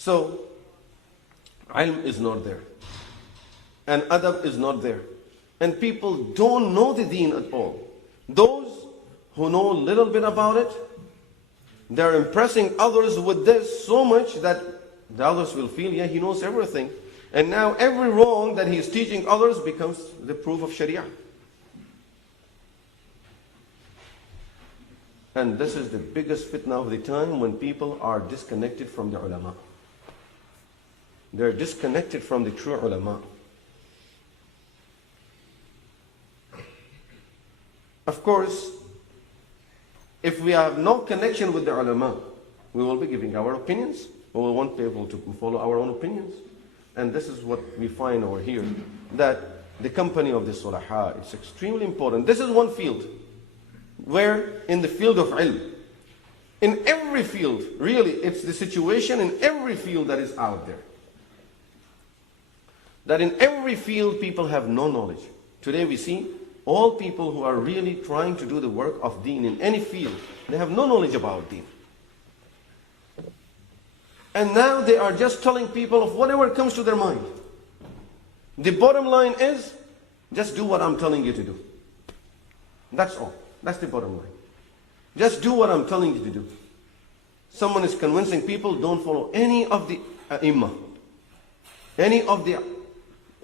So, ilm is not there. And adab is not there. And people don't know the deen at all. Those who know a little bit about it, they're impressing others with this so much that the others will feel, yeah, he knows everything. And now every wrong that he is teaching others becomes the proof of Sharia. And this is the biggest fitna of the time, when people are disconnected from the ulama. They're disconnected from the true ulama. Of course, if we have no connection with the ulama, we will be giving our opinions. We will want people to follow our own opinions. And this is what we find over here, that the company of the sulaha is extremely important. This is one field where, in the field of ilm, in every field, really, it's the situation in every field that is out there. That in every field people have no knowledge. Today we see all people who are really trying to do the work of deen in any field, they have no knowledge about deen. And now they are just telling people of whatever comes to their mind. The bottom line is, just do what I'm telling you to do. That's all. That's the bottom line. Just do what I'm telling you to do. Someone is convincing people, don't follow any of the ai any of the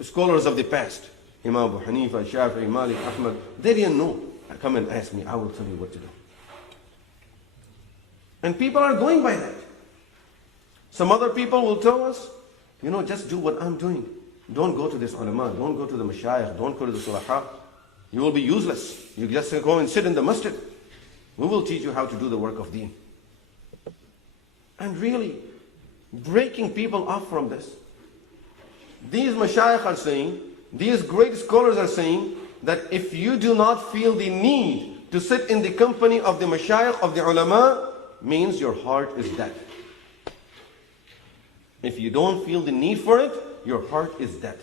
scholars of the past. Imam Abu Hanifa, Shafi'i, Malik, Ahmad. They didn't know. Come and ask me, I will tell you what to do. And people are going by that. Some other people will tell us, just do what I'm doing. Don't go to this ulama, don't go to the mashayikh, don't go to the sulaha. You will be useless. You just go and sit in the masjid. We will teach you how to do the work of deen. And really, breaking people off from this. These mashayikh are saying, these great scholars are saying, that if you do not feel the need to sit in the company of the mashayikh, of the ulama, means your heart is dead. If you don't feel the need for it, your heart is dead.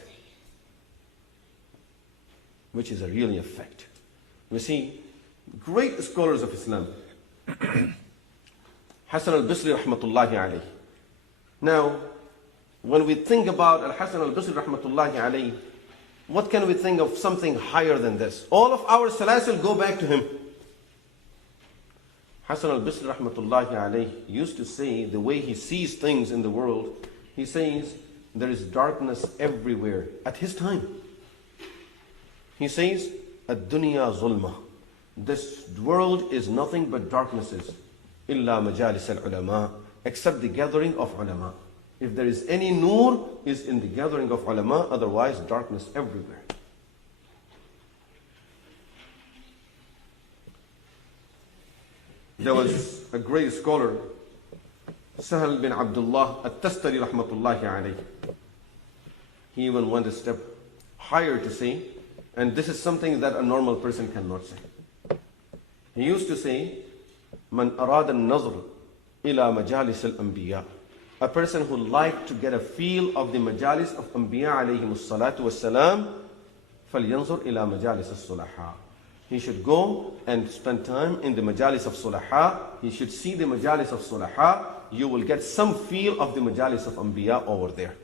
Which is a really a fact. We see great scholars of Islam. Hassan al-Basri rahmatullahi alayhi. Now, when we think about Al-Hassan al-Basri rahmatullahi alayhi, what can we think of something higher than this? All of our salasil go back to him. Hassan al-Basri rahmatullahi alayhi used to say, the way he sees things in the world, he says, there is darkness everywhere at his time. He says, ad-dunya zulma. This world is nothing but darknesses. Illa majalis al-ulama. Except the gathering of ulama. If there is any nur, is in the gathering of ulama, otherwise darkness everywhere. There was a great scholar, Sahal bin Abdullah at-Tastari rahmatullahi alayhi. He even went a step higher to say, and this is something that a normal person cannot say. He used to say, Man arada an-nazr ila majalis al-anbiya. A person who liked to get a feel of the majalis of anbiya alayhimus salatu wassalam, falyanzur ila majalis as-sulaha. He should go and spend time in the majalis of sulaha. He should see the majalis of sulaha. You will get some feel of the majalis of anbiya over there.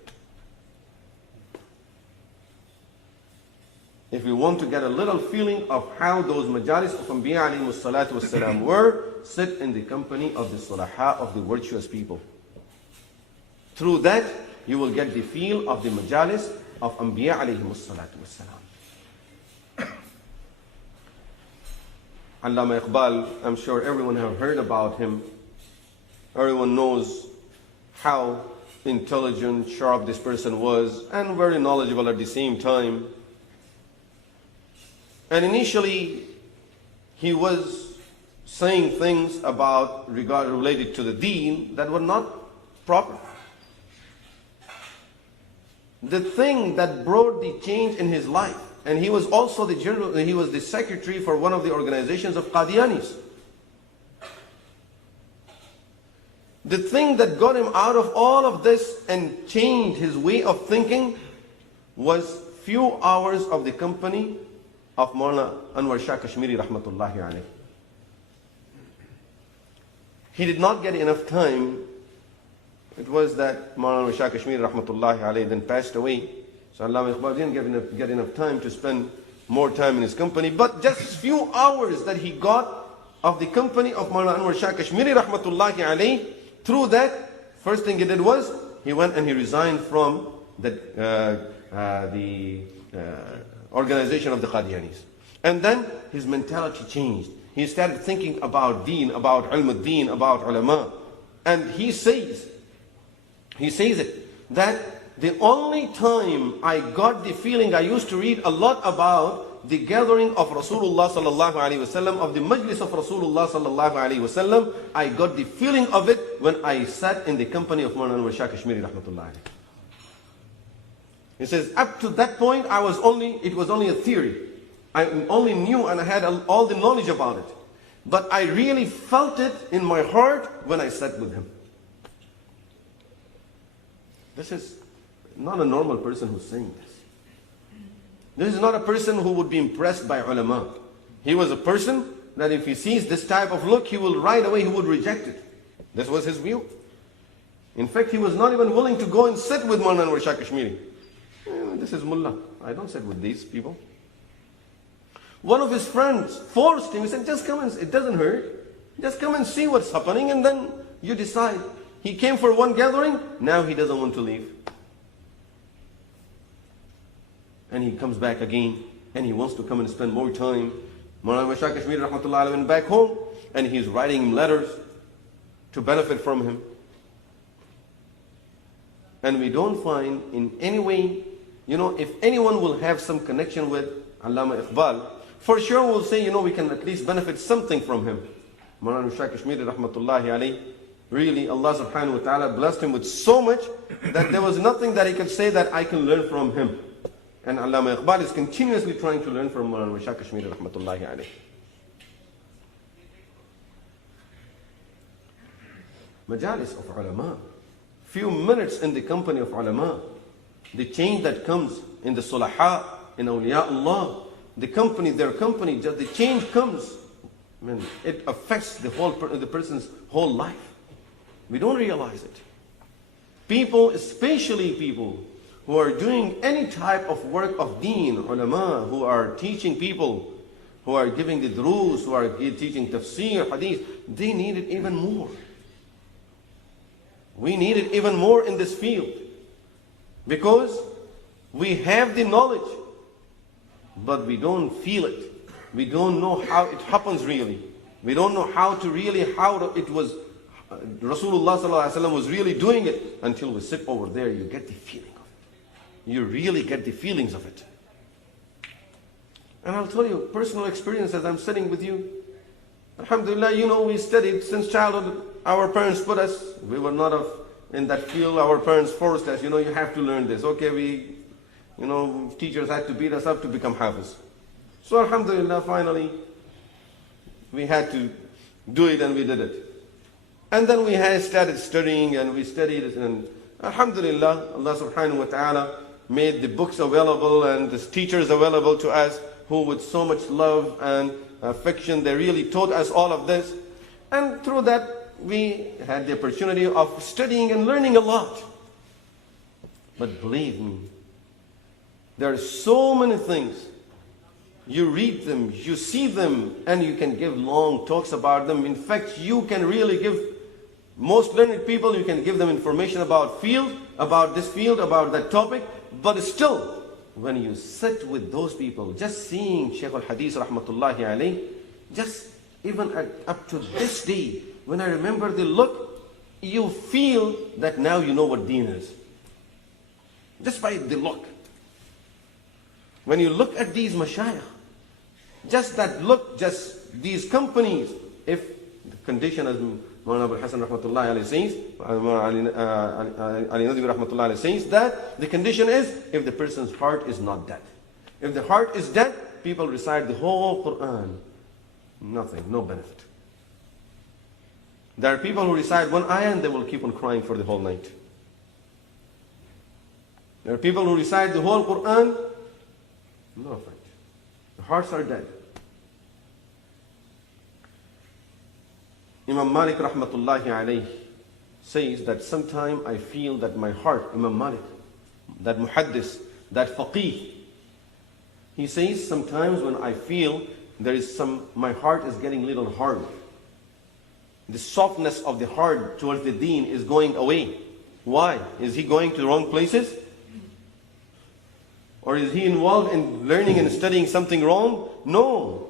If you want to get a little feeling of how those majalis of anbiya alayhimus salatu wassalam were, sit in the company of the sulaha, of the virtuous people. Through that, you will get the feel of the majalis of anbiya alayhimus salatu wassalam. Allama Iqbal, I'm sure everyone have heard about him. Everyone knows how intelligent, sharp this person was, and very knowledgeable at the same time. And initially, he was saying things related to the deen that were not proper. The thing that brought the change in his life, and he was also he was the secretary for one of the organizations of Qadianis. The thing that got him out of all of this and changed his way of thinking was few hours of the company of Maulana Anwar Shah Kashmiri rahmatullahi alayhi. He did not get enough time. It was that Maulana Shah Kashmiri rahmatullahi alayhi then passed away. So Allama Iqbal didn't get enough time to spend more time in his company. But just few hours that he got of the company of Maulana Anwar Shah Kashmiri rahmatullahi alayhi, through that, first thing he did was, he went and he resigned from the organization of the Qadianis. And then his mentality changed. He started thinking about deen, about ilm al-deen, about ulama. And he says it, that the only time I got the feeling, I used to read a lot about the gathering of Rasulullah sallallahu alaihi wasallam, of the majlis of Rasulullah sallallahu alaihi wasallam, I got the feeling of it when I sat in the company of Maulana Anwar Shah Kashmiri rahmatullah alayhi. He says, up to that point, it was only a theory. I only knew and I had all the knowledge about it. But I really felt it in my heart when I sat with him. This is not a normal person who's saying this. This is not a person who would be impressed by ulama. He was a person that if he sees this type of look, he will right away, he would reject it. This was his view. In fact, he was not even willing to go and sit with Maulana Anwar Shah Kashmiri. This is mullah. I don't sit with these people. One of his friends forced him. He said, just come and, it doesn't hurt. Just come and see what's happening and then you decide. He came for one gathering, now he doesn't want to leave. And he comes back again and he wants to come and spend more time. Maulana Shah Kashmiri rahmatullah alayhi went back home and he's writing him letters to benefit from him. And we don't find in any way, if anyone will have some connection with Allama Iqbal, for sure we'll say, we can at least benefit something from him. Maulana Shah Kashmiri rahmatullahi alayhi, really Allah subhanahu wa ta'ala blessed him with so much that there was nothing that he could say that I can learn from him. And Allama Iqbal is continuously trying to learn from Maulana Shah Kashmiri rahmatullahi alayhi. Majalis of ulama, few minutes in the company of ulama, the change that comes in the sulaha, in awliyaullah, their company, just the change comes. It affects the person's whole life. We don't realize it. People, especially people who are doing any type of work of deen, ulama, who are teaching people, who are giving the durus, who are teaching tafsir, hadith, they need it even more. We need it even more in this field. Because we have the knowledge, but we don't feel it. We don't know how it happens really. We don't know how it was, Rasulullah sallallahu alaihi wasallam was really doing it until we sit over there, you get the feeling of it. You really get the feelings of it. And I'll tell you, personal experience as I'm sitting with you, alhamdulillah, we studied since childhood. Our parents put us, we were not in that field, our parents forced us, you have to learn this. Okay, teachers had to beat us up to become hafiz. So alhamdulillah, finally, we had to do it and we did it. And then we had started studying and we studied it, and alhamdulillah, Allah subhanahu wa ta'ala made the books available and the teachers available to us who with so much love and affection, they really taught us all of this. And through that, we had the opportunity of studying and learning a lot. But believe me, there are so many things. You read them, you see them, and you can give long talks about them. In fact, you can really give most learned people, you can give them information about this field, about that topic. But still, when you sit with those people, just seeing Shaykh al-Hadith rahmatullahi alayhi, just even up to this day, when I remember the look, you feel that now you know what deen is. Just by the look. When you look at these mashayikh, just that look, just these companies, if the condition as Maulana Abul Hasan rahmatullahi alayhi says, Ali Nadwi rahmatullahi alayhi says, that the condition is if the person's heart is not dead. If the heart is dead, people recite the whole Quran. Nothing, no benefit. There are people who recite one ayah and they will keep on crying for the whole night. There are people who recite the whole Quran, no effect. The hearts are dead. Imam Malik rahmatullahi alayhi says that sometime I feel that my heart, Imam Malik, that muhaddis, that faqih, he says sometimes when I feel my heart is getting a little hard. The softness of the heart towards the deen is going away. Why? Is he going to the wrong places? Or is he involved in learning and studying something wrong? No.